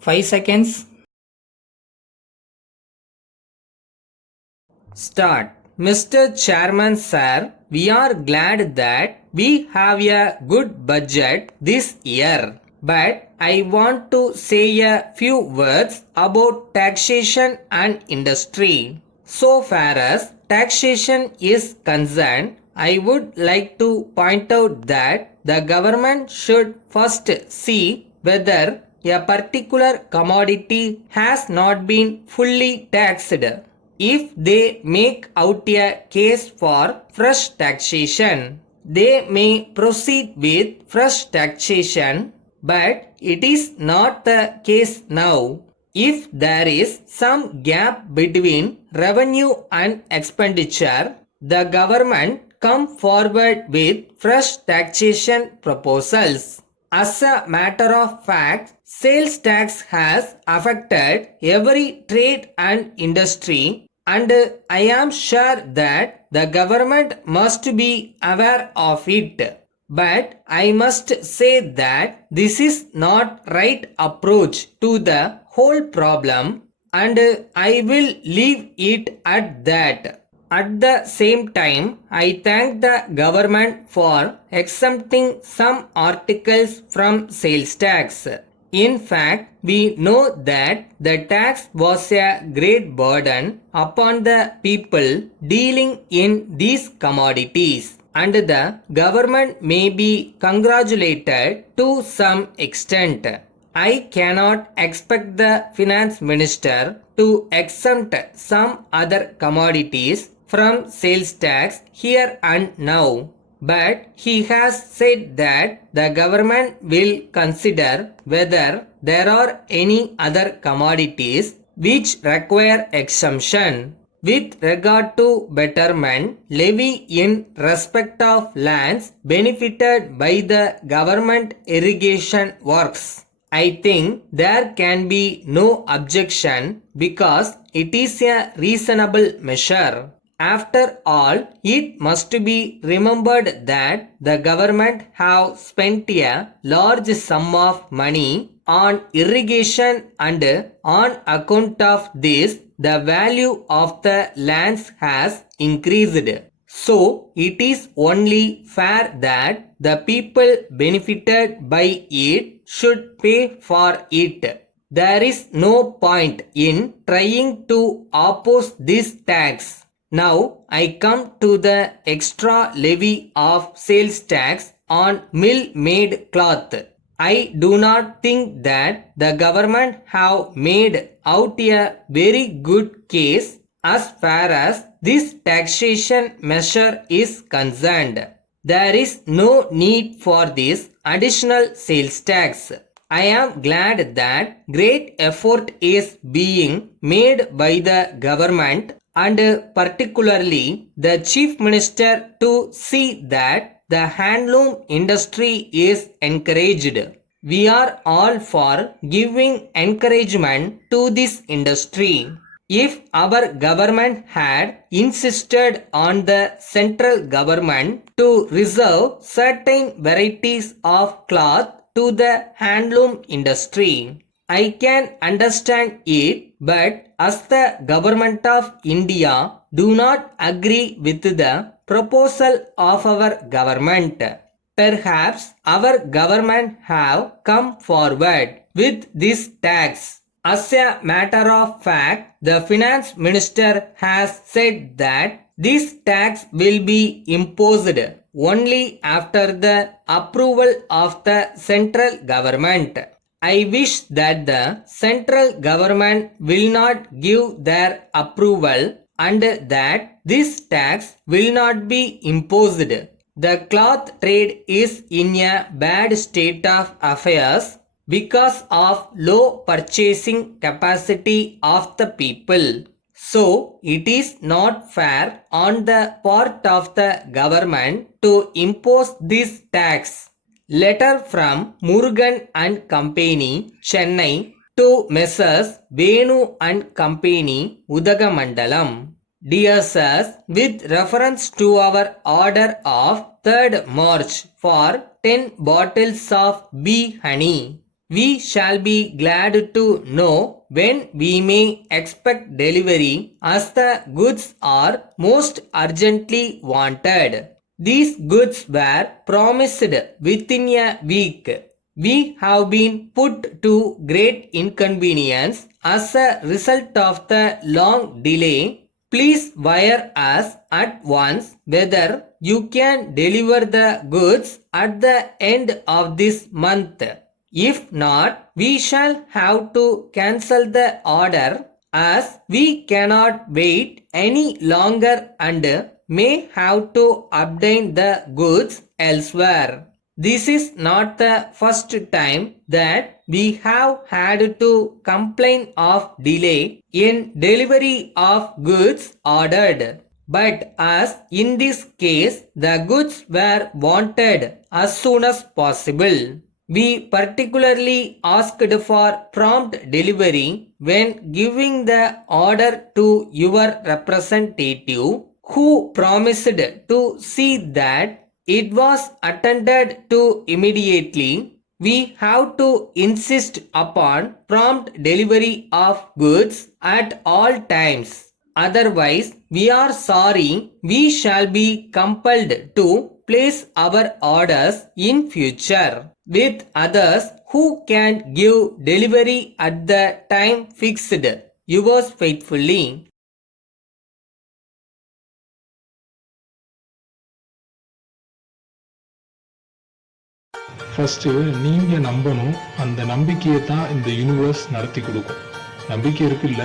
5 seconds. Start. Mr. Chairman Sir, we are glad that we have a good budget this year. But I want to say a few words about taxation and industry. So far as taxation is concerned, I would like to point out that the government should first see whether a particular commodity has not been fully taxed. If they make out a case for fresh taxation, they may proceed with fresh taxation, but it is not the case now. If there is some gap between revenue and expenditure, the government come forward with fresh taxation proposals. As a matter of fact, sales tax has affected every trade and industry, and I am sure that the government must be aware of it. But I must say that this is not right approach to the whole problem, and I will leave it at that. At the same time, I thank the government for exempting some articles from sales tax. In fact, we know that the tax was a great burden upon the people dealing in these commodities, and the government may be congratulated to some extent. I cannot expect the finance minister to exempt some other commodities from sales tax here and now, but he has said that the government will consider whether there are any other commodities which require exemption. With regard to betterment levy in respect of lands benefited by the government irrigation works, I think there can be no objection because it is a reasonable measure. After all, it must be remembered that the government have spent a large sum of money on irrigation, and on account of this, the value of the lands has increased. So, it is only fair that the people benefited by it should pay for it. There is no point in trying to oppose this tax. Now I come to the extra levy of sales tax on mill-made cloth. I do not think that the government have made out a very good case as far as this taxation measure is concerned. There is no need for this additional sales tax. I am glad that great effort is being made by the government, and particularly the chief minister, to see that the handloom industry is encouraged. We are all for giving encouragement to this industry. If our government had insisted on the central government to reserve certain varieties of cloth to the handloom industry, I can understand it, but as the government of India do not agree with the proposal of our government, perhaps our government have come forward with this tax. As a matter of fact, the finance minister has said that this tax will be imposed only after the approval of the central government. I wish that the central government will not give their approval and that this tax will not be imposed. The cloth trade is in a bad state of affairs because of low purchasing capacity of the people. So, it is not fair on the part of the government to impose this tax. Letter from Murugan and Company, Chennai, to Messrs. Venu and Company, Udagamandalam. Dear Sirs, with reference to our order of 3rd March for 10 bottles of bee honey, we shall be glad to know when we may expect delivery as the goods are most urgently wanted. These goods were promised within a week. We have been put to great inconvenience as a result of the long delay. Please wire us at once whether you can deliver the goods at the end of this month. If not, we shall have to cancel the order as we cannot wait any longer and may have to obtain the goods elsewhere. This is not the first time that we have had to complain of delay in delivery of goods ordered. But as in this case the goods were wanted as soon as possible, we particularly asked for prompt delivery when giving the order to your representative, who promised to see that it was attended to immediately. We have to insist upon prompt delivery of goods at all times. Otherwise, we are sorry, we shall be compelled to place our orders in future with others who can give delivery at the time fixed. Yours faithfully. First நீங்கள் நம்பணும். அந்த நம்பிக்கையை தான் இந்த universe நடத்தி கொடுக்கும். நம்பிக்கை இருக்குல்ல?